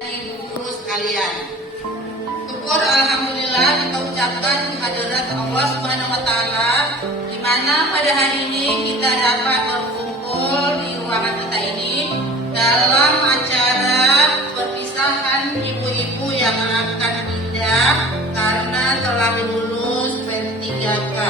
Ibu guru sekalian, syukur alhamdulillah kita ucapkan kehadirat Allah Subhanahu wa taala di mana pada hari ini kita dapat berkumpul di ruangan kita ini dalam acara perpisahan ibu-ibu yang akan pindah karena telah lulus P3K.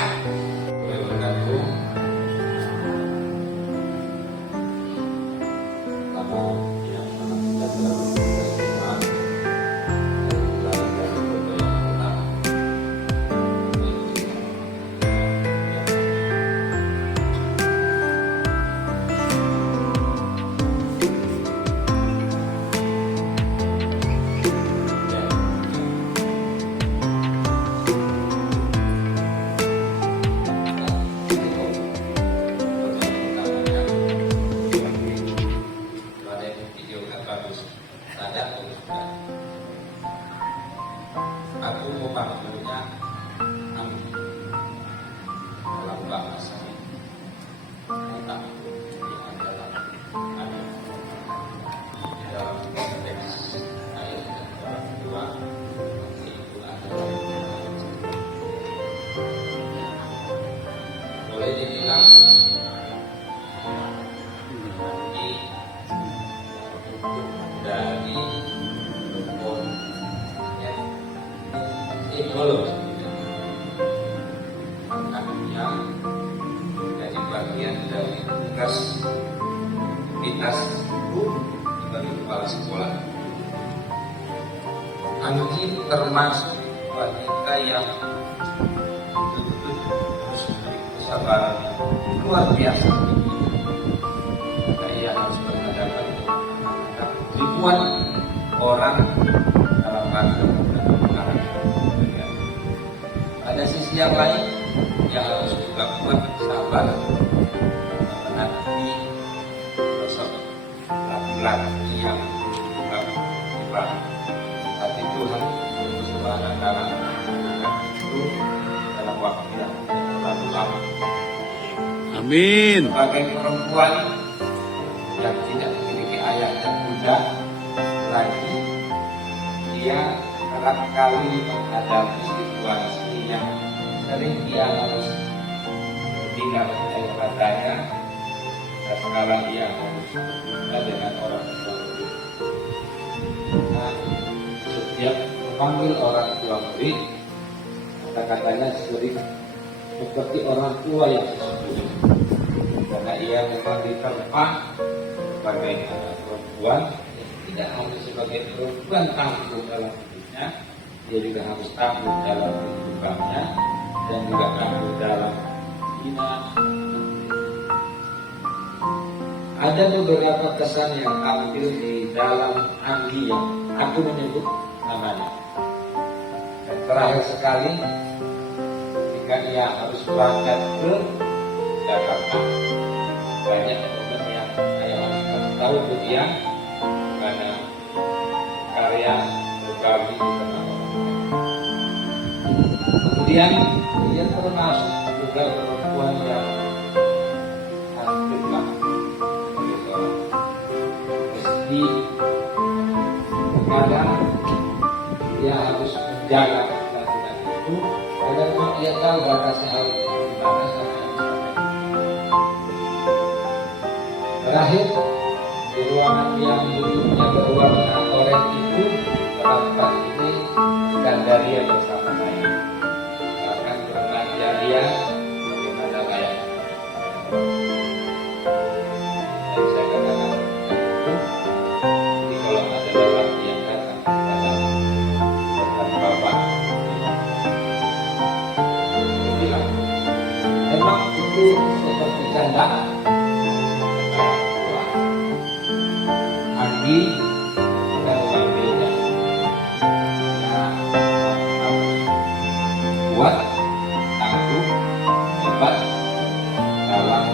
Aku memanggilnya Ami dalam bahasa kita ini adalah Ami di dalam konteks ayat dan orang tua itu adalah boleh dibilang Ami dari rukun psikolog yang menjadi bagian dari tugas guru sebagai kepala sekolah. Ami termasuk wanita yang betul-betul harus memiliki kesabaran luar biasa. Ia harus berhadapan dengan ribuan orang dalam rangka ada sisi yang lain yang harus juga kuat sabar menghadapi sosok laki-laki yang juga tiba hati Tuhan Subhanahu wa taala itu dalam waktu yang terlalu lama. Amin. Sebagai perempuan yang tidak memiliki ayah dan bunda lagi, dia kerap kali menghadapi situasi yang sering dia harus bertindak air matanya dan sekarang dia harus bertindak dengan orang tua murid. Nah, setiap memanggil orang tua murid, kata-katanya sering seperti orang tua yang sesungguhnya, karena ia memang diterpa sebagai anak perempuan, tidak hanya sebagai perempuan tangguh dalam hidupnya, dia juga harus tangguh dalam kehidupannya dan juga tangguh dalam hina. Ada beberapa kesan yang tampil di dalam Anggi yang aku menyebut namanya. Dan terakhir sekali, ketika ia harus berangkat ke Jakarta, banyak orang yang saya harus tahu ke dia karena karya berbagi tentang kemudian dia termasuk juga perempuan yang hampirlah meski kadang dia harus menjaga laki-laki itu karena memang ia tahu batasnya harus bagaimana sampai terakhir di ruangan yang bentuknya berwarna oranye itu terdapat ini Gandaria bersama saya. Akan berbelanja dia bagaimana layaknya. Dan saya katakan itu. Jadi kalau ada lelaki yang datang kepada bapak, dia bilang, memang itu seperti candaan. Anggi dan mengambilnya. Kuat, tangguh, hebat dalam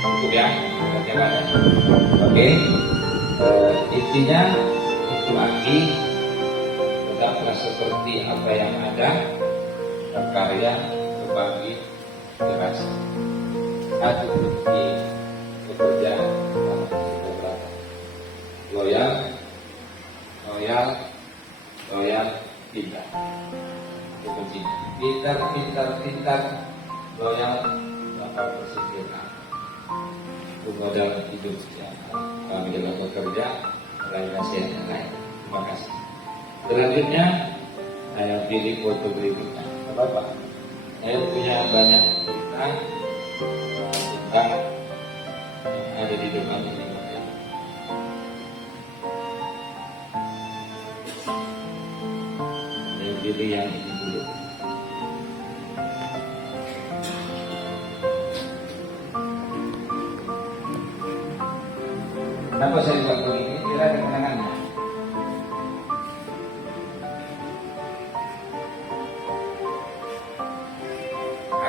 cukup ya, kerjaannya. Oke, intinya untuk Anggi tetaplah seperti apa yang ada, berkarya, berbagi, keras. Satu bukti bekerja berdoa. Itu modal hidup yang kami dalam bekerja mulai nasihat yang lain. Terima kasih. Selanjutnya saya pilih foto berikutnya. Bapak, saya punya banyak cerita tentang yang ada di depan ini. Saya pilih yang ini dulu. Kenapa saya buat begini? Kira ada kenangannya.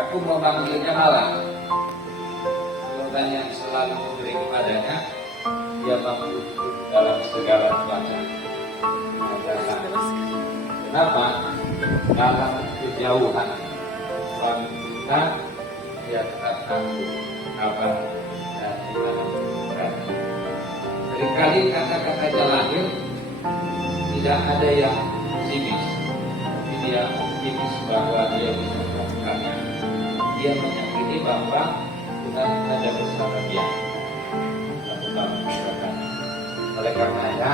Aku memanggilnya malam. Slogan yang selalu memberi kepadanya, dia mampu dalam segala cuaca. Kenapa? Dalam kejauhan suami kita, dia tetap tahu kabar dan di mana berada. Seringkali kata-katanya lahir tidak ada yang pesimis, tapi dia optimis bahwa dia bisa melakukannya. Dia menyakini bahwa Tuhan ada bersama dia. Oleh karenanya,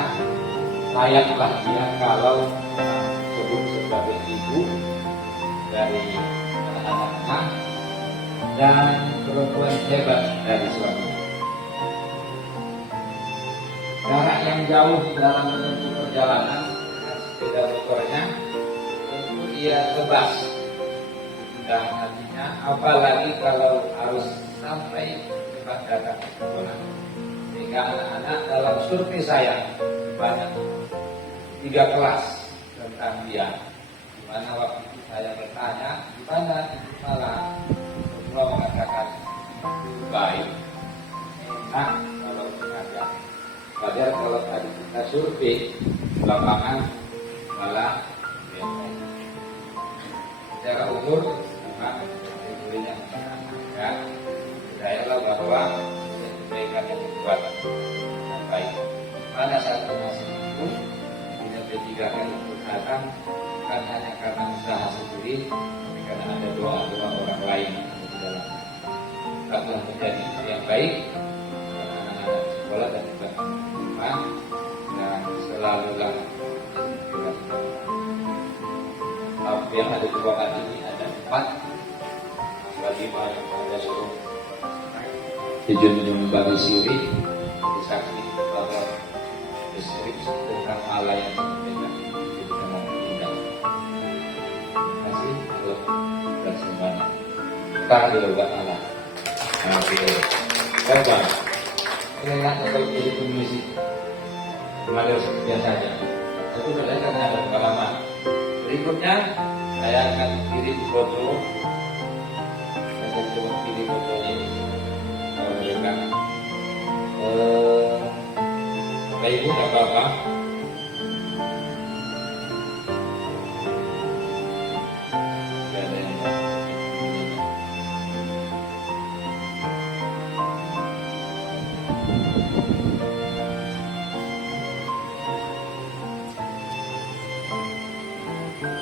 layaklah dia kalau sebut sebagai ibu dari anak-anaknya dan perempuan hebat dari suami. Jarak yang jauh dalam menempuh perjalanan dengan sepeda motornya tentu ia tebas dan hatinya, apalagi kalau harus sampai cepat datang ke sekolah. Sehingga anak-anak dalam survei saya banyak 3 kelas tentang dia. Di mana waktu itu saya bertanya, di mana itu malah semua mengatakan baik, enak kalau sengaja. Padahal kalau tadi kita survei lapangan malah biasa. Secara umur memang kategorinya ya, saya tahu bahwa kebaikan yang dibuat yang baik. Pada saat masih itu punya P3K itu datang bukan hanya karena usaha sendiri, tapi karena ada doa-doa orang lain di dalam. Telah menjadi yang baik anak-anak sekolah dan juga rumah dan selalulah yang ada di ruangan ini ada 4 bagi pada suruh dijunjung bagi siri disaksi bahwa deskripsi tentang Allah yang berbeda dengan undang. Terima kasih Allah dan semuanya. Kita dilakukan Allah. Amin. Bapak, enak kalau jadi penulis mengalir seperti biasanya. Itu adalah karena ada pengalaman. Berikutnya saya akan kirim foto. Saya akan coba kirim fotonya ini. Kalau mereka Bapak Ibu nggak apa-apa.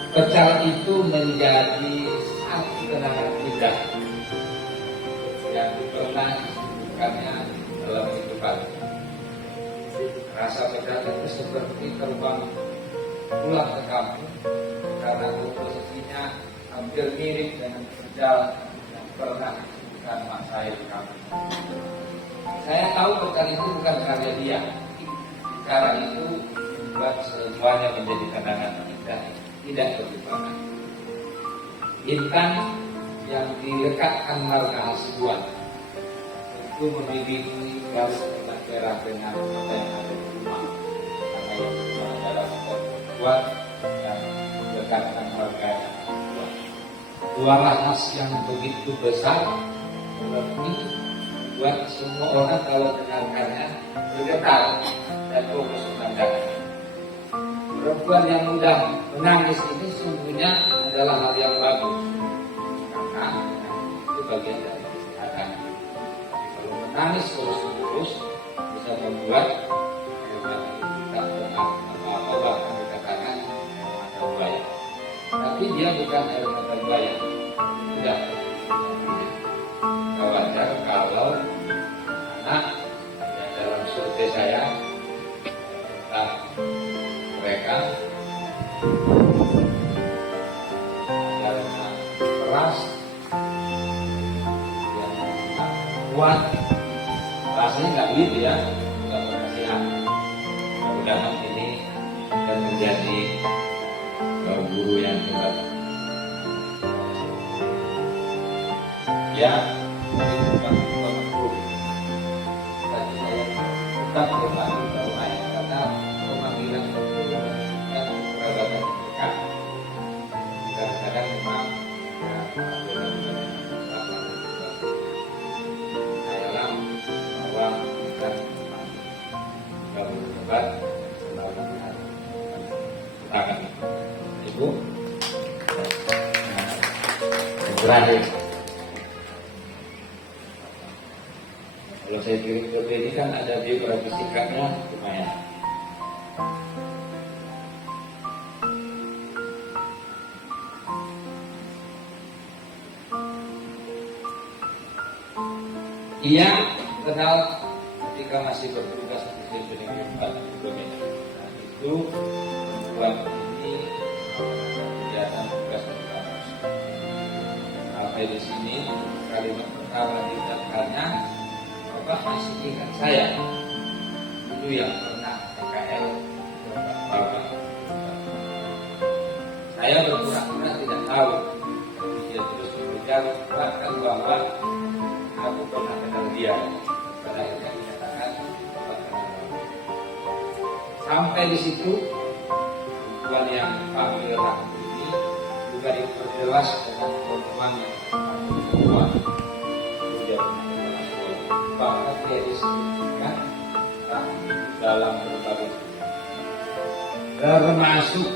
Pecal itu menjadi satu kenangan indah yang pernah disebutkannya dalam kehidupan. Rasa pecal itu seperti terbang pulang ke kampung karena posisinya hampir mirip dengan pecal yang pernah disebutkan Mas Said di kampung. Saya tahu pecal itu bukan karya dia. Cara itu membuat semuanya menjadi kenangan indah. Tidak berlupakan. Intan yang dilekatkan marga hasibuan itu memiliki garis merah dengan apa yang ada di rumah. Karena yang kedua adalah kuat dan dilekatkan marga hasibuan. Dua rahas yang begitu besar berarti buat semua orang kalau dengarkannya bergetar dan fokus pandangan. Perempuan yang mudah menangis ini sungguhnya adalah hal yang bagus karena itu bagian dari kesehatan. Kalau menangis terus-menerus bisa membuat kita tenang apa-apa bahkan dikatakan air mata buaya. Tapi dia bukan air mata buaya, sudah kawan. sadar kalau anak ya, dalam survei saya tentang mereka adalah keras yang kuat, rasanya nggak begitu ya, nggak berkasihan. Mudah-mudahan ini akan menjadi guru yang hebat. Ya, tadi saya tetap berbagi bahwa ayat kata pemanggilan itu kan kerabat dekat. Kadang-kadang memang ya saya bahwa bukan guru hebat selalu tangan ibu. Yang terakhir, kalau saya kirim ke ini kan ada biografi singkatnya lumayan. Ia kenal ketika masih bertugas di Sini Empat Indonesia. Nah, itu membuat ini kegiatan tugas di kampus. Sampai di sini kalimat pertama diucapkannya, Bapak masih ingat saya dulu yang pernah PKL Bapak. Saya berpura-pura tidak tahu. Dia terus mengucapkan bahwa aku pernah kenal dia. Pada akhirnya dikatakan sampai di situ tujuan yang panggil aku ini juga diperjelas dengan pertemuan yang semua sudah bahkan dia disebutkan dalam berbagai termasuk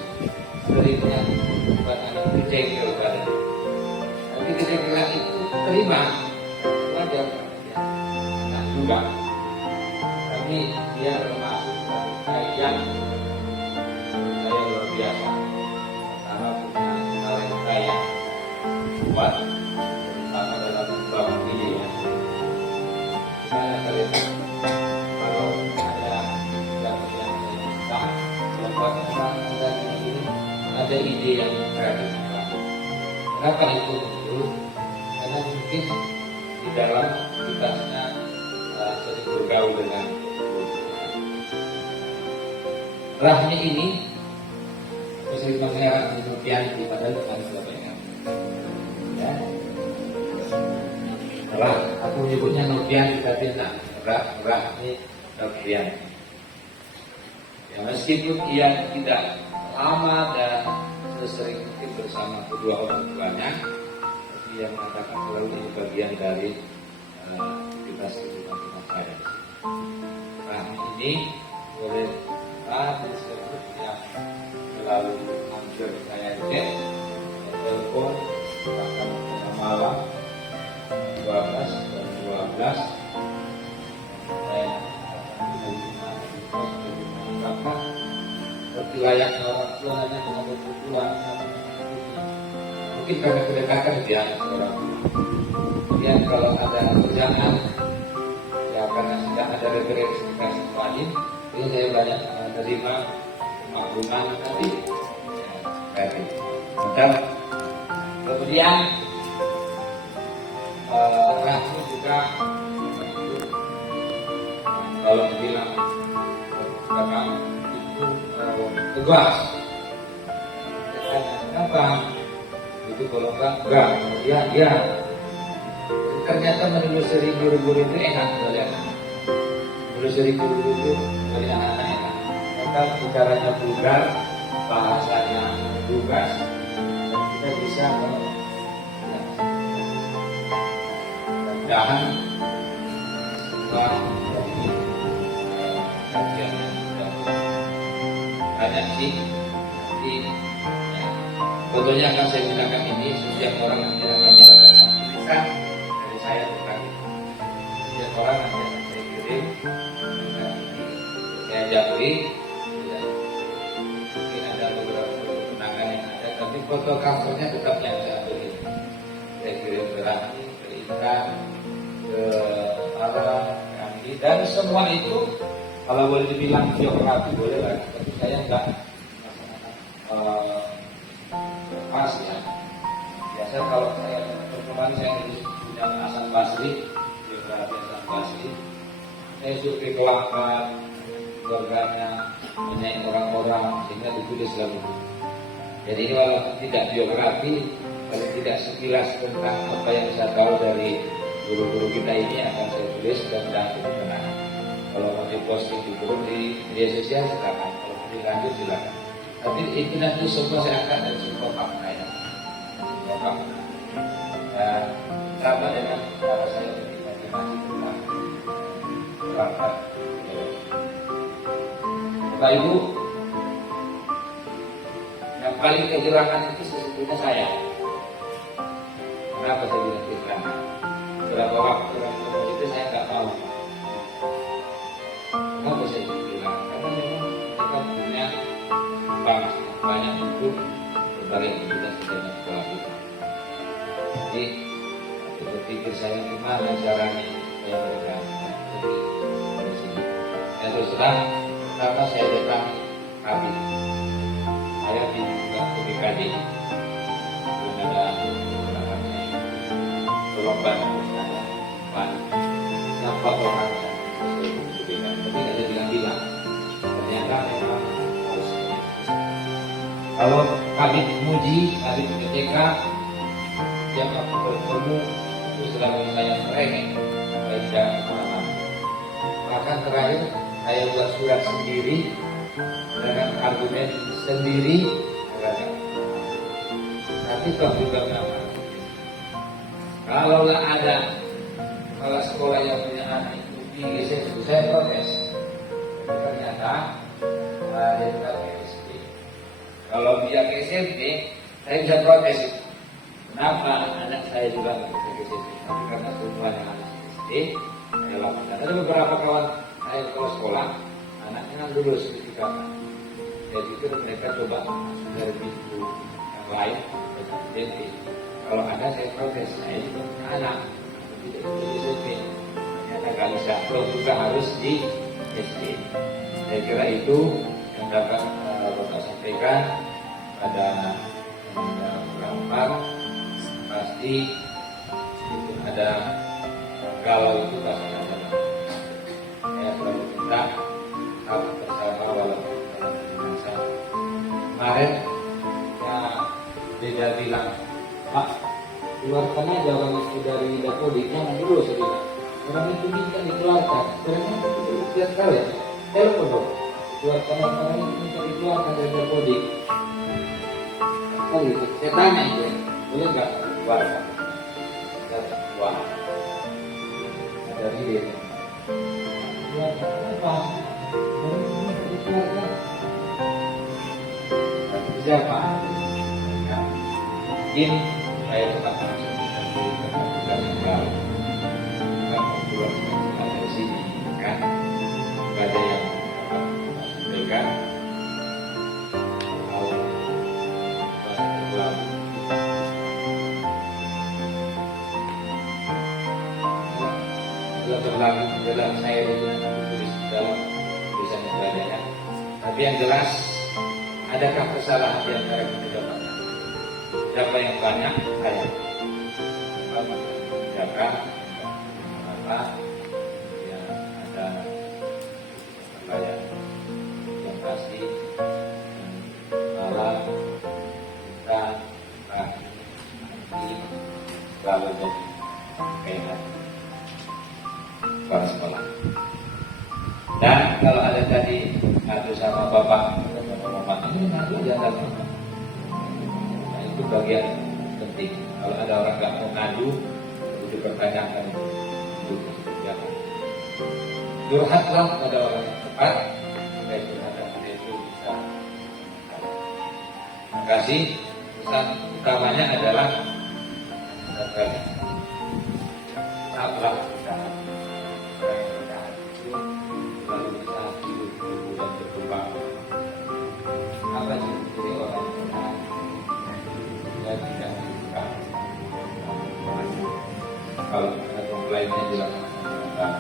seringnya buat anak kejengkel kan. Tapi kejengkelan itu terima wajar ya. Nah juga tapi dia termasuk kajian saya luar biasa karena punya talenta yang kuat terutama dalam membangun ide ya. Saya talenta kalau ada yang susah membuat orang ada ide yang kreatif. Kenapa itu muncul? Karena mungkin di dalam aktivitasnya sering bergaul dengan Rahmi ini sering mengheran di Nopianti padahal bukan sebagainya. Ya. Setelah aku menyebutnya Nopianti tapi tidak Rahmi Nopianti. Ya, meskipun ia tidak lama dan sesering mungkin bersama kedua orang tuanya, tapi ia mengatakan selalu ini bagian dari aktivitas kehidupan saya. Rahmi ini boleh disebut yang selalu hampir saya cek, telepon, bahkan malam 12 dan 12 saya seperti layaknya orang tua hanya dengan bertujuan mungkin karena kedekatan dia orang tua. Kemudian kalau ada kerjaan ya karena sudah ada referensi kasih lain, ini saya banyak menerima makluman tadi ya, dari bentar. Kemudian Rahmi juga kalau bilang kakak itu tegas. Kenapa? Itu kalau enggak, ya. Ternyata menelusuri guru-guru itu enak kalian. Menelusuri guru itu dari anak-anak enak. Karena bicaranya vulgar, bahasanya lugas, kita bisa mudah-mudahan semua dari kajian yang sudah banyak sih. Nanti ya, fotonya akan saya gunakan ini setiap orang nanti akan mendapatkan tulisan dari saya bukan setiap orang nanti akan saya kirim dan saya japri ya. Mungkin ada beberapa kenangan yang ada tapi foto covernya tetap yang saya ambil ini saya kirim ke Rahmi, ke Indra, ke Dan semua itu kalau boleh dibilang biografi boleh lah, tapi saya enggak pas ya. Biasa kalau saya pertemuan saya punya Hasan Basri, biografi Hasan Basri, saya suka kelangkaan keluarganya, menyayangi orang-orang, sehingga ditulis lalu. Jadi ini walaupun tidak biografi, paling tidak sekilas tentang apa yang saya tahu dari guru-guru kita ini akan saya tulis dan kenangan. Kalau mau diposting di grup di media sosial silakan, kalau mau dilanjut silakan. Tapi itu nanti semua saya akan dan semua fakta ya. Semua fakta. Dan sama dengan cara saya berimajinasi tentang perangkat. Bapak Ibu, yang paling kehilangan itu sesungguhnya saya. Kenapa saya bilang kehilangan? Berapa waktu itu saya nggak tahu. Kenapa saya bilang? Karena memang kita punya banyak hidup berbagai aktivitas yang kita lakukan. Jadi saya berpikir saya gimana caranya saya bergerak. Jadi dari sini. Dan terus terang, pertama saya datang Habib. Saya di BKD. Belum ada lomba siapa orang tapi nggak ada bilang-bilang ternyata memang harus kalau Habib Muji, Habib PTK yang aku bertemu itu selalu saya merengek baca pengalaman. Bahkan terakhir saya buat surat sendiri dengan argumen sendiri tapi toh juga nama. Kalau nggak ada kepala sekolah yang punya anak itu tinggi, saya protes. Ternyata dia tidak ke SD. Kalau dia ke SMP, saya bisa protes. Kenapa anak saya juga nggak bisa ke SMP? Tapi karena semuanya anak SD, saya lakukan. Ada beberapa kawan saya kalau sekolah, anaknya kan lulus ketika. Saya pikir mereka coba dari pintu yang lain ke SMP. Kalau ada saya protes, saya juga anak tidak di SMP, ternyata nggak bisa. Kalau juga harus di SD. Saya kira itu yang dapat Bapak sampaikan pada berapa pasti itu ada galau itu pasti ada. Saya selalu minta harus bersama walaupun biasa. Kemarin ya beda bilang, Pak, keluarkan aja orang itu dari Dapodik, jangan dulu saya bilang. Orang itu minta dikeluarkan, karena itu lihat kali ya. Telepon dong, keluarkan orang itu minta dikeluarkan dari Dapodik. Oh gitu, saya tanya itu, boleh nggak keluarkan? Wah, dari dia. Keluarkan apa? Orang dikeluarkan. Siapa? Mungkin saya tetap masuk dan kembali pulang dari sini kan pada yang sampaikan kalau pulang dalam saya itu tulis dalam tulisan ibadahnya, tapi yang jelas adakah kesalahan di antara kita dapat? Siapa yang banyak? Saya. Siapa? Apa? Ya ada apa ya? Yang pasti malam kita pagi selalu jadi keinginan para sekolah. Dan kalau ada tadi ngadu sama bapak, mama ini ngadu jangan. Itu bagian penting. Kalau ada orang nggak mau ngadu, itu dipertanyakan. Curhatlah pada orang yang tepat, supaya curhatan itu bisa. Terima kasih. Pesan utamanya adalah sabar kita. Lalu kita hidup dan berkembang. Apa sih jadi orang yang tidak suka kalau ada komplainnya dilakukan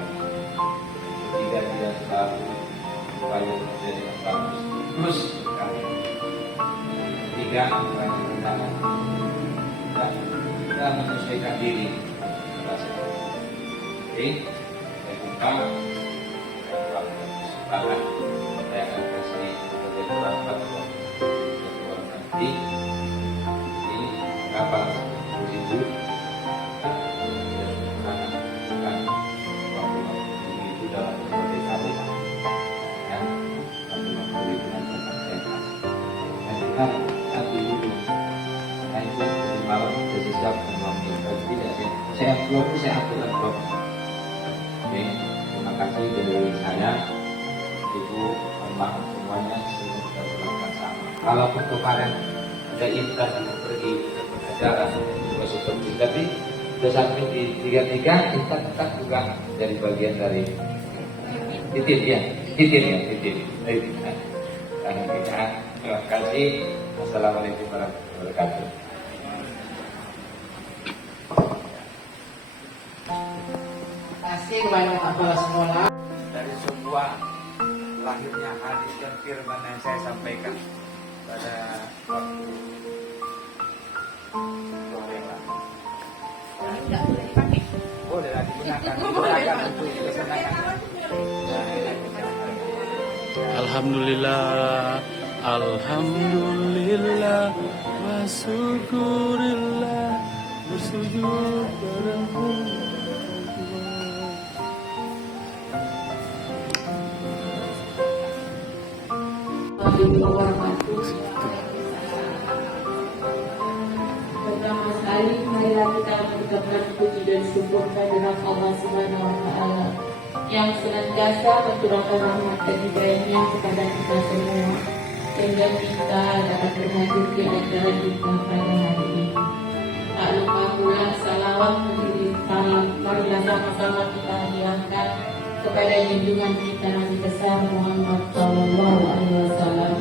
maka kesempatan saya akan kasih beberapa nanti ini kapal 10.000 bukan itu dalam berbagai kali ya 50.000 nanti akan saya kasih dan kita nanti dulu nanti malam sudah siap dan tidak saya upload saya upload oke terima kasih dari saya ibu Allah semuanya semoga berlaku sama kalaupun kemarin ada intan yang pergi ke acara juga seperti tapi sudah sampai di 33 intan juga jadi bagian dari titik ya terima kasih. Assalamualaikum warahmatullahi wabarakatuh. Kasih kepada kepala sekolah. Dari sebuah lahirnya hadis dan firman yang saya sampaikan pada waktu sore lah. Tidak boleh dipakai. Boleh lah digunakan untuk kesenangan. Alhamdulillah, alhamdulillah, wa syukurillah, bersujud padamu. Pertama sekali, marilah kita mengucapkan puji dan syukur kehadirat Allah Subhanahu wa Ta'ala yang senantiasa mencurahkan rahmat dan hidayahnya kepada kita semua, sehingga kita dapat berhadir di acara kita pada hari ini. Tak lupa pula salawat menjadi salam, marilah sama-sama kita hadiahkan kepada junjungan kita Nabi besar Muhammad Sallallahu Alaihi Wasallam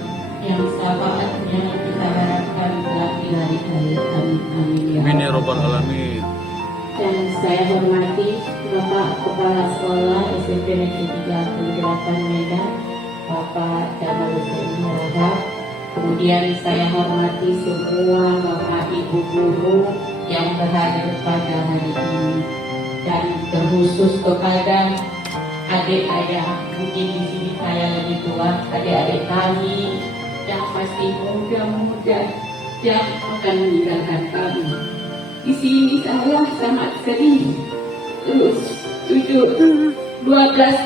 yang syafaatnya kita harapkan kelak di hari akhir. Amin amin Amin ya Rabbal Alamin. Dan saya hormati Bapak Kepala Sekolah SMP Negeri 38 Medan, Bapak Jamal Hussein Rahab. Kemudian saya hormati semua Bapak Ibu guru yang berhadir pada hari ini, dan terkhusus kepada adik-adik, mungkin di sini saya lebih tua, adik-adik kami yang pasti muda-muda yang akan meninggalkan kami. Di sini saya sangat sedih. Terus 12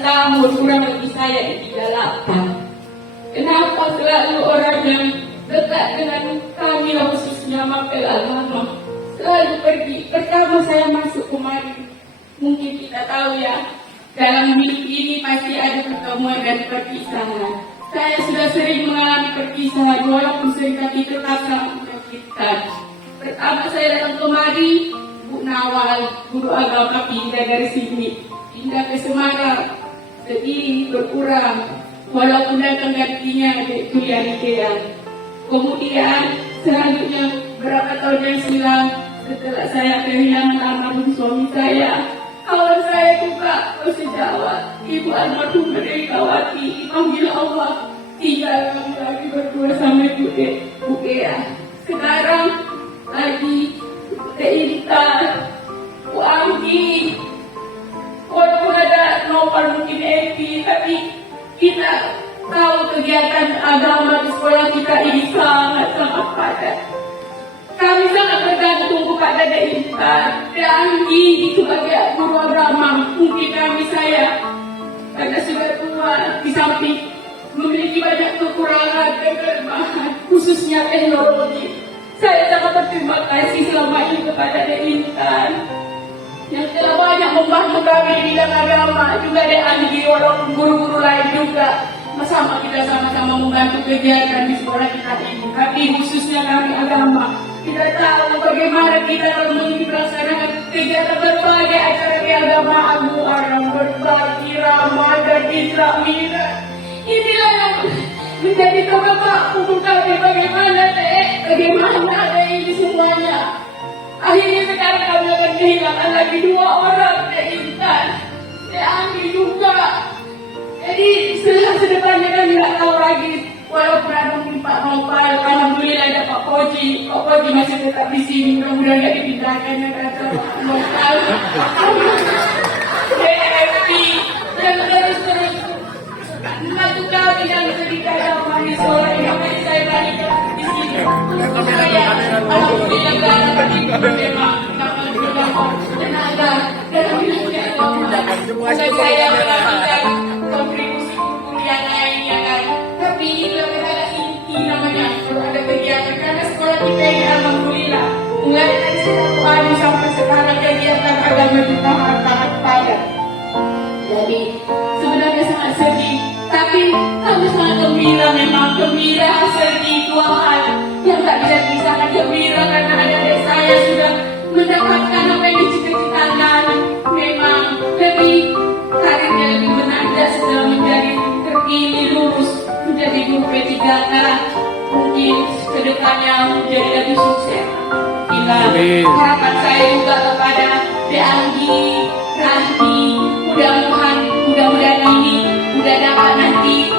tahun kurang lebih saya di Jalapa. Kenapa selalu orang yang dekat dengan kami, khususnya mapel agama, selalu pergi? Pertama saya masuk kemarin, mungkin kita tahu ya, dalam hidup ini pasti ada pertemuan dan perpisahan. Saya sudah sering mengalami perpisahan, walaupun sering tapi tetap saling menyakitkan. Pertama saya datang kemari, Bu Nawal, guru agama pindah dari sini, pindah ke Semarang, jadi berkurang. Walaupun datang gantinya di kuliah di Kedah. Kemudian selanjutnya berapa tahun yang silam, setelah saya kehilangan almarhum suami saya, kawan saya juga sejawat, Ibu almarhum Merdekawati, dipanggil Allah, tinggal kami lagi berdua sama Bu Ea. Sekarang lagi Teh Intan, Bu Anggi, walaupun ada Nopal mungkin Epi, tapi kita tahu kegiatan agama di sekolah kita ini sangat-sangat padat. Kami sangat bergantung kepada Teh Intan, Teh Anggi sebagai guru agama. Mungkin saya karena sudah tua, di samping memiliki banyak kekurangan dan kelemahan, khususnya teknologi. Saya sangat berterima kasih selama ini kepada Teh Intan yang telah banyak membantu kami di bidang agama, juga Teh Anggi, walaupun guru-guru lain juga sama kita sama-sama membantu kegiatan di sekolah kita ini. Tapi khususnya kami agama, kita tahu bagaimana kita telah melaksanakan kegiatan berbagai acara keagamaan, Muharram, berbagi, Ramadan, Isra Mi'raj. Inilah yang menjadi tolak untuk kami bagaimana ada ini semuanya. Akhirnya sekarang kami akan kehilangan lagi 2 orang, Teh Intan, Teh Anggi juga. Jadi sedepannya kami tidak tahu lagi. Walaupun ada mungkin Pak Nopal, alhamdulillah ada Pak Koji masih tetap di sini. Mudah-mudahan tidak dipindahkan ya kata Pak Nopal. DFP dan saya melakukan kontribusi kuliah lainnya kan. Tapi lebih ada inti namanya kalau ada kegiatan karena sekolah kita ini alhamdulillah mulai dari 1 hari sampai sekarang kegiatan agama kita sangat padat. Jadi sebenarnya sangat sedih, tapi kami sangat gembira, memang gembira sedih dua hal yang tak bisa dipisahkan. Gembira karena adik-adik saya sudah mendapatkan apa yang dicita-citakan, memang lebih karirnya lebih menanjak setelah menjadi terpilih lulus menjadi guru P3K, mungkin kedepannya menjadi lebih sukses. Harapan saya juga kepada Anggi, Ranti, mudah-mudahan ini udah dapat nanti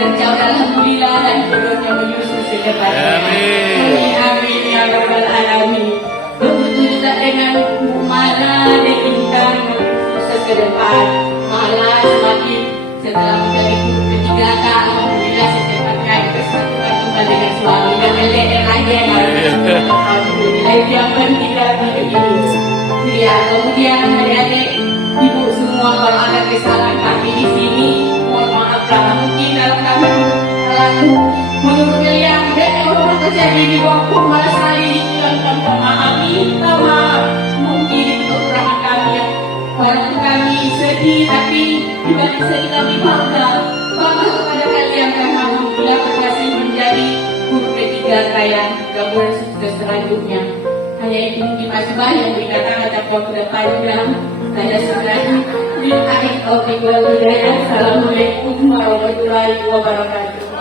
terjauh alhamdulillah dan jodohnya menyusul secepatnya. Amin. Amin ya rabbal alamin. Begitu juga dengan Bu Mala dan Intan sukses ke depan. Mala semakin setelah menjadi guru P3K, alhamdulillah secepatnya bersatukan kembali dengan suaminya LDR aja. Alhamdulillah itu yang penting dalam hidup ini. Ya, kemudian adik-adik, ibu semua kalau ada kesalahan kami di sini, mohon maaf lah. Mungkin dalam kami laku menurut kalian dan orang terjadi di waktu malah sekali dihilangkan maaf, minta maaf. Mungkin itu kekurangan kami yang walaupun kami sedih, tapi juga sedih kami bangga kepada kalian karena alhamdulillah berhasil menjadi guru P3K yang gabungan sukses selanjutnya. Hanya itu mungkin masih banyak dikatakan tapi waktu depannya saya sudahi. Assalamualaikum warahmatullahi wabarakatuh.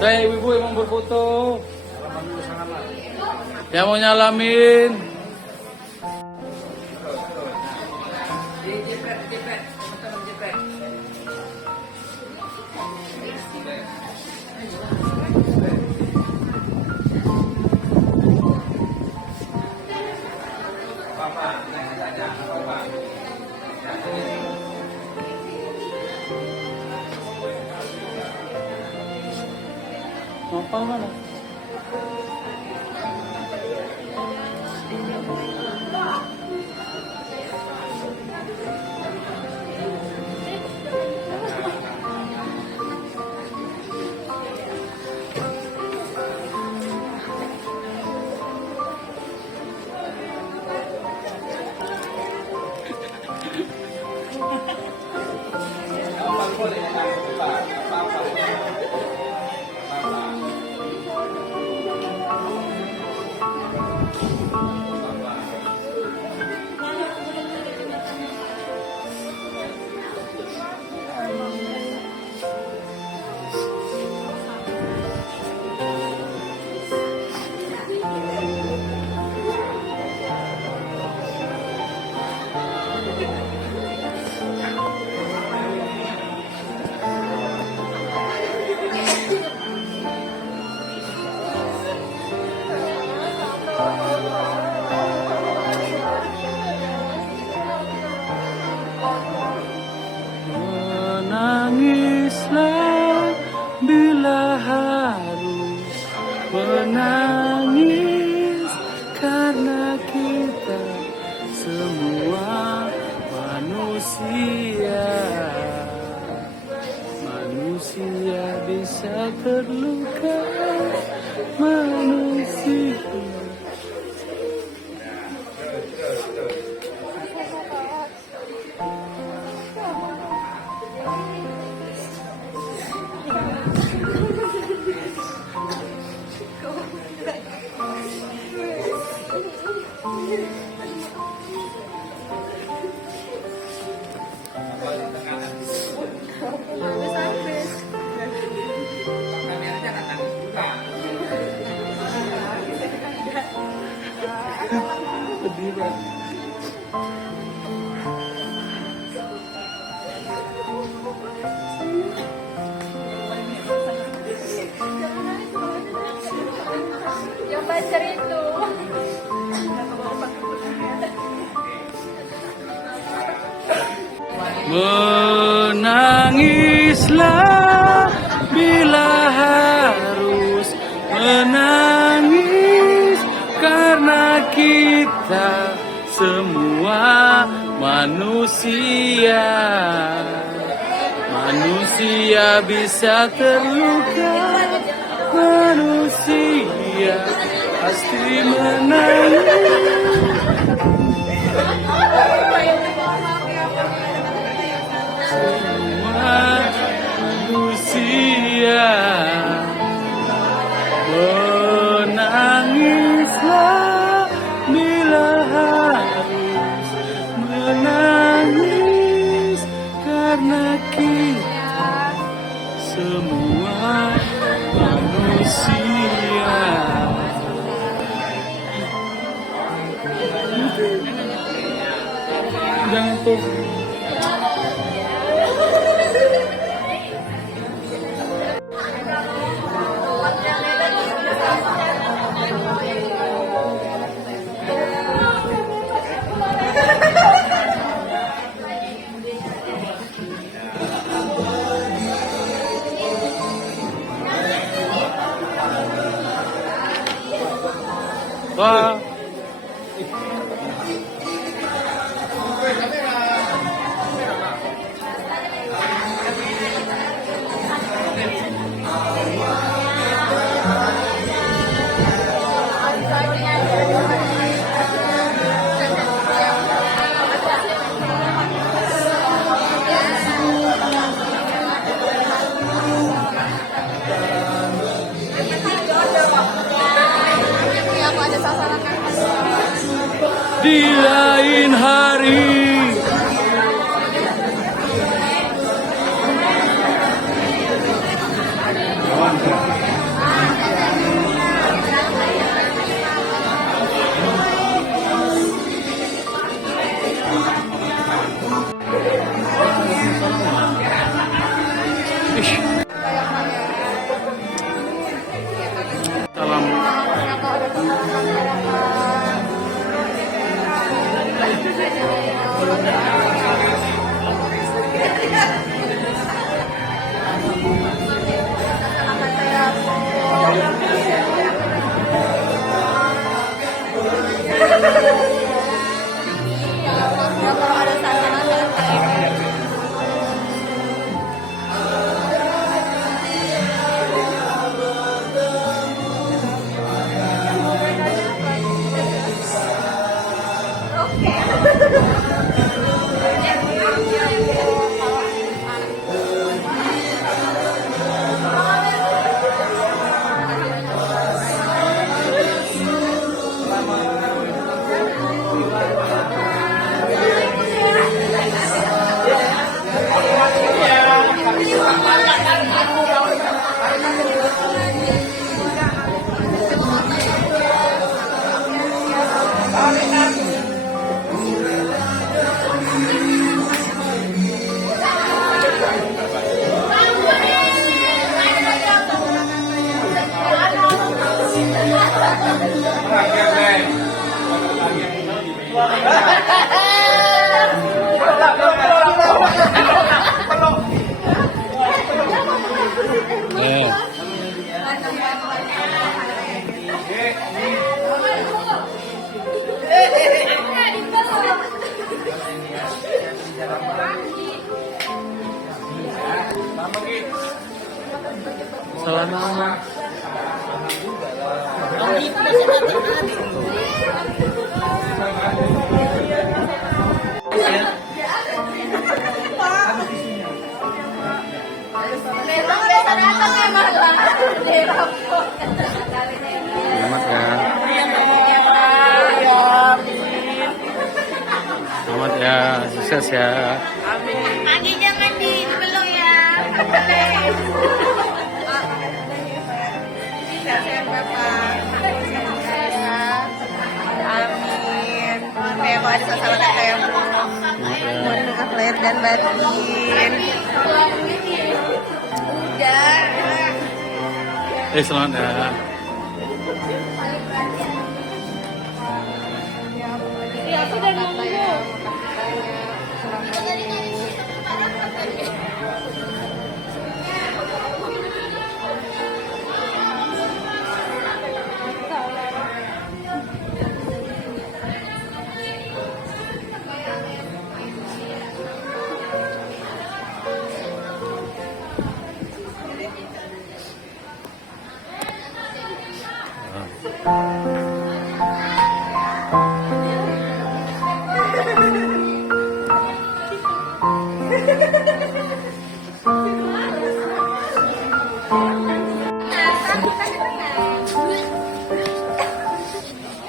Saya ibu-ibu yang mau berfoto. Yang mau nyalamin. Apa mana? Menangislah bila harus menangis, karena kita semua manusia. Manusia bisa terluka, manusia. Yang pacar itu. Menangislah bila harus menangis, karena kita semua manusia. Manusia bisa terluka, manusia pasti menangis. Semua manusia menangislah bila harus menangis, karena kita semua manusia. Jangan tuh. Wah. Di lain hari salam. Selamat. Selamat ya. Selamat ya, sukses ya. Agi jangan dipeluk ya. Sehat-sehat Bapak. Amin. Kayak kalau ada salah kata yang buruk, mohon maaf lahir dan batin. Udah. Selamat ya. Ya, aku udah nunggu.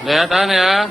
Lihat ya.